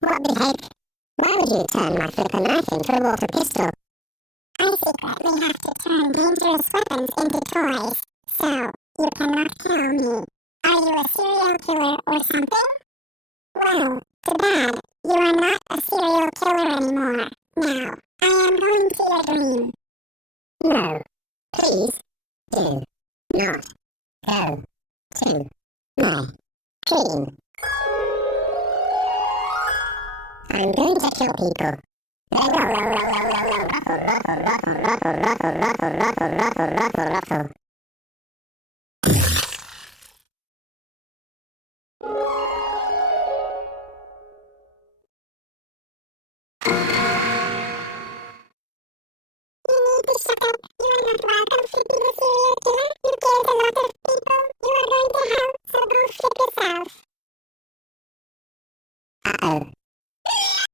What the heck? Why would you turn my flipper knife into a water pistol? I secretly have to turn dangerous weapons into toys, so you cannot tell me. Are you a serial killer or something? Well, too bad. You are not a serial killer anymore. Now, I am going to your dream. No, please do not go to my dream. I'm going to kill people. Ruffle. You need to shut up. You are not welcome to be the serial killer. You killed a lot of people. You are going to hell, so go flip yourself. Uh-oh.